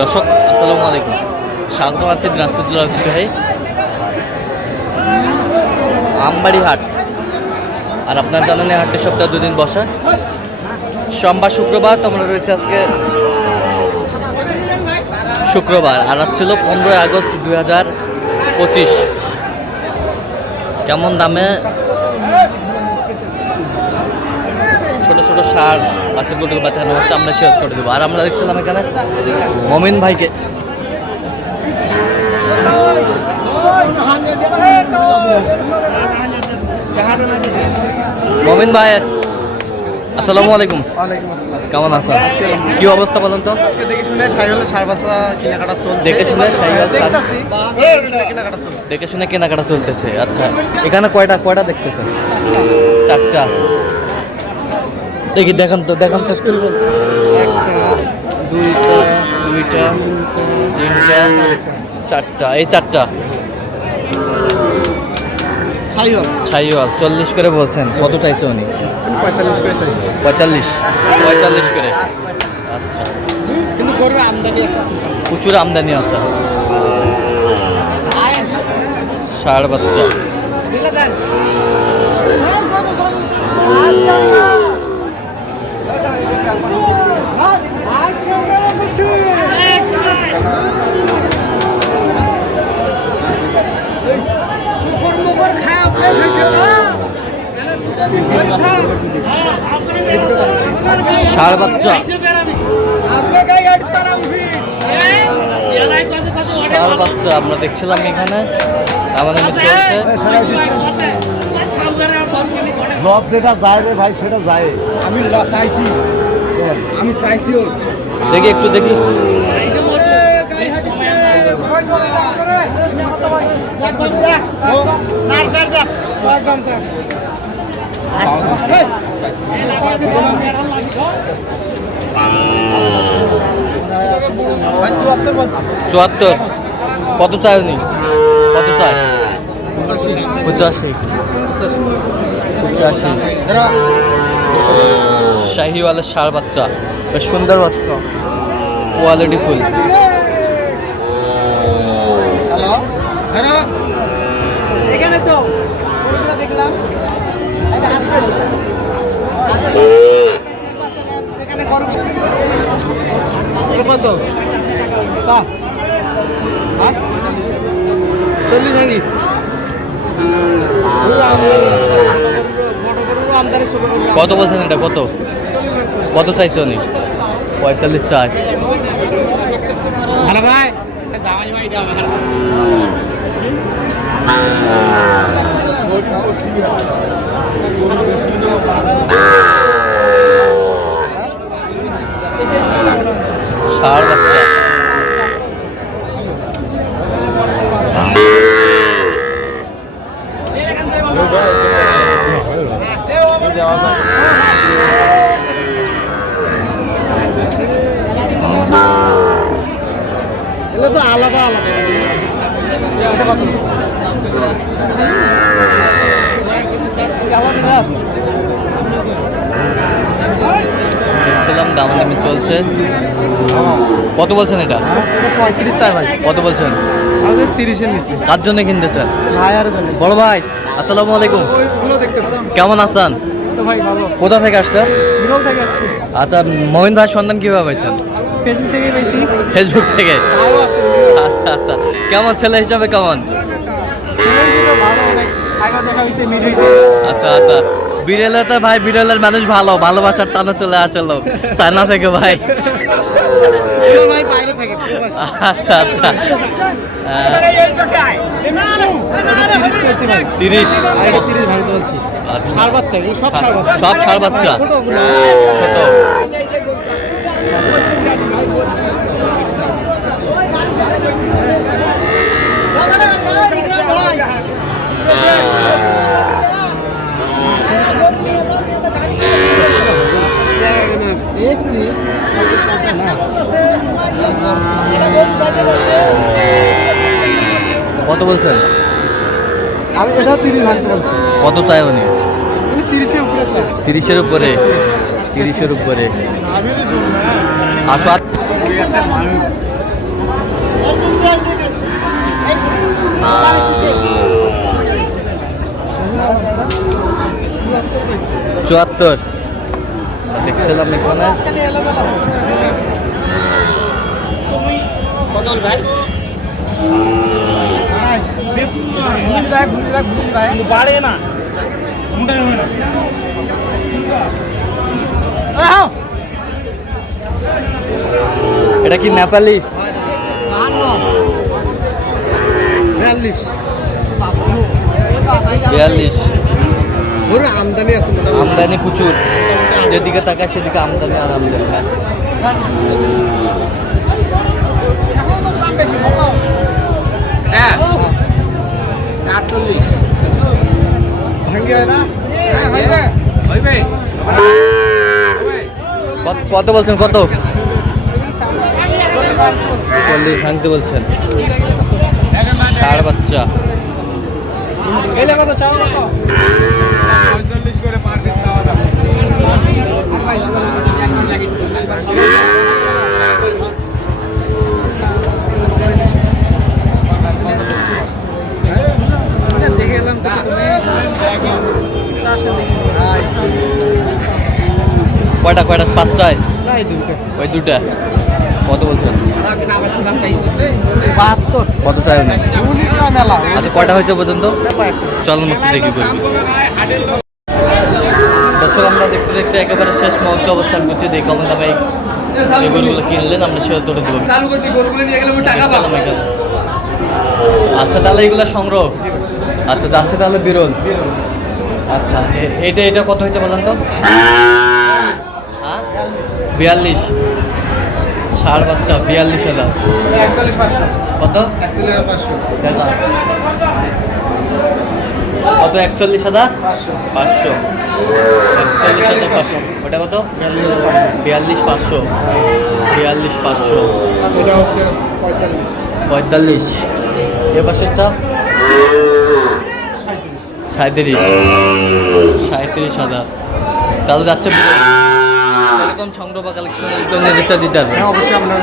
দর্শক, আসসালামু আলাইকুম। স্বাগত আছে দিনাজপুর জেলার ঐতিহ্যবাহী আমবাড়ি হাট আর আপনার জানেন এই হাটটি সপ্তাহে দুদিন বসা। সোমবার, শুক্রবার তোমরা রয়েছে আজকে শুক্রবার। আর আজ ছিল পনেরোই আগস্ট দুই হাজার পঁচিশ। কেমন দামে ছোট ছোট সার বাছুরগুলোকে বাঁচানো হচ্ছে আমরা শেয়ার করে দেবো। আর আমরা দেখছিলাম এখানে মমিন ভাইকে। মমিন ভাই আসসালামু আলাইকুম। কেমন আছেন? কি অবস্থা বলেন তো? দেখে শুনে সাইহলে সার বাসা কেনাকাটা চলছে। দেখে শুনে সাইহল সার- দেখে শুনে কেনাকাটা চলতেছে আচ্ছা। এখানে কয়টা কয়টা দেখতেছেন? চারটা। দেখি দেখান তো দেখান তো। একটু একটা দুইটা দুইটা তিনটা চারটা এই চারটা। সাইহল ছাইওয়াল চল্লিশ করে বলছেন। কত চাইছে উনি? পঁয়তাল্লিশ করে পঁয়তাল্লিশ। পঁয়তাল্লিশ করে। আচ্ছা। কিন্তু করবে আমদানি আছে প্রচুর আমদানি আছে। ষাড় বাচ্চা। ষাড় বাচ্চা। ষাড় বাচ্চা আমরা দেখছিলাম এখানে। আমাদের চলছে যেটা যায় রে ভাই সেটা যায়। আমি চাইছি। আমি চাইছি দেখি একটু দেখি। চুয়াত্তর। কত চাই উনি? কত চাই পঁচাশি। পঁচাশি। শাহিওয়ালের সার বাচ্চা। বেশ সুন্দর বাচ্চা। কোয়ালিটি ফুল এখানে তো গরুগুলো দেখলাম এই যে হাত ফেল। হাত ফেল। এখানে গরু কত চা হ্যাঁ চল্লিশ ভাঙি গরু আমদানি বড় গরুরও আমদানি ছোট গরুরও কত বলছেন এটা? কত? কত চাইছে উনি? পঁয়তাল্লিশ চাই ভাই ষাড় বাচ্চা এগুলো তো আলাদা আলাদা দেখছিলাম দামাদামি চলছে। কত বলছেন এটা? পঁয়ত্রিশ চাই ভাই কত বলছেন? আমাদের তিরিশের নিচে কার জন্য ভাই আর বড় ভাই আসসালামু আলাইকুম। কেমন আছেন? ভাই কোথা থেকে আসছেন? আচ্ছা মহিন ভাইয়ের সন্ধান কীভাবে পাইছেন? ফেসবুক থেকে ফেসবুক থেকে? আচ্ছা আচ্ছা। কেমন ছেলে হিসাবে কেমন? আচ্ছা আচ্ছা। বিড়ালে তো ভাই, বিড়ালের মানুষ ভালো, ভালোবাসার টানা চলে আসলো চায়না থেকে ভাই। আচ্ছা আচ্ছা। আচ্ছা। সব সার বাচ্চা। কত বলছেন? আমি এটা তিরিশ কত চাই উনি? তিরিশের উপরে তিরিশের উপরে? তিরিশের উপরে। চুয়াত্তর। দেখছিলাম এখানে। বাড়ে না এটা কি নেপালি? বিয়াল্লিশ। আমদানি আছে আমদানি প্রচুর। যেদিকে তাকায় সেদিকে আমদানি আর আমদানি হয়। না? কত- বলছেন কত? চল্লিশ ভাঙতে বলছেন। ষাড় বাচ্চা। কয়টা কয়টা? পাঁচটায়? ওই দুটা কত বলছেন? কত চাই আচ্ছা কয়টা হয়েছে পর্যন্ত? চলন মুক্তি দেখি করবি দর্শক আমরা দেখতে দেখতে একেবারে শেষ মুহূর্তে অবস্থান করছি। দেখি কখন দামে এই গরুগুলো কিনলেন আমরা সে তোরে দেবো। আচ্ছা তাহলে এগুলো সংগ্রহ। আচ্ছা যাচ্ছে তাহলে বিরল আচ্ছা এটা এটা কত হয়েছে বলেন তো? হ্যাঁ? বিয়াল্লিশ। ষাট বাচ্চা বিয়াল্লিশ হাজার। কত? একচল্লিশ পাঁচশো। কত? একচল্লিশ হাজার? পাঁচশো। একচল্লিশ হাজার পাঁচশো। ওটা কত? বিয়াল্লিশ পাঁচশো। বিয়াল্লিশ পাঁচশো। পঁয়তাল্লিশ। এ পাশেরটা? সাঁত্রিশ সাঁত্রিশ হাজার। তাহলে যাচ্ছে। এরকম সংগ্রহ বা কালেকশন একদম নির্দিষ্ট দিতে হবে। হ্যাঁ অবশ্যই আপনার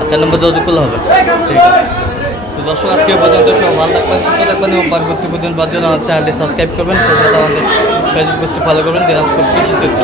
আচ্ছা নম্বর যোগাযোগ করলে হবে। ঠিক আছে। তো দর্শক, আজকে পর্যন্ত সব ভালো থাকবেন, সুস্থ থাকবেন এবং পরবর্তী পর্যন্ত পাওয়ার জন্য চ্যানেলটি সাবস্ক্রাইব করবেন। সেটা আমাদের ফেসবুক পেজটি ফলো করবেন, দিনাজপুর কৃষি চিত্র।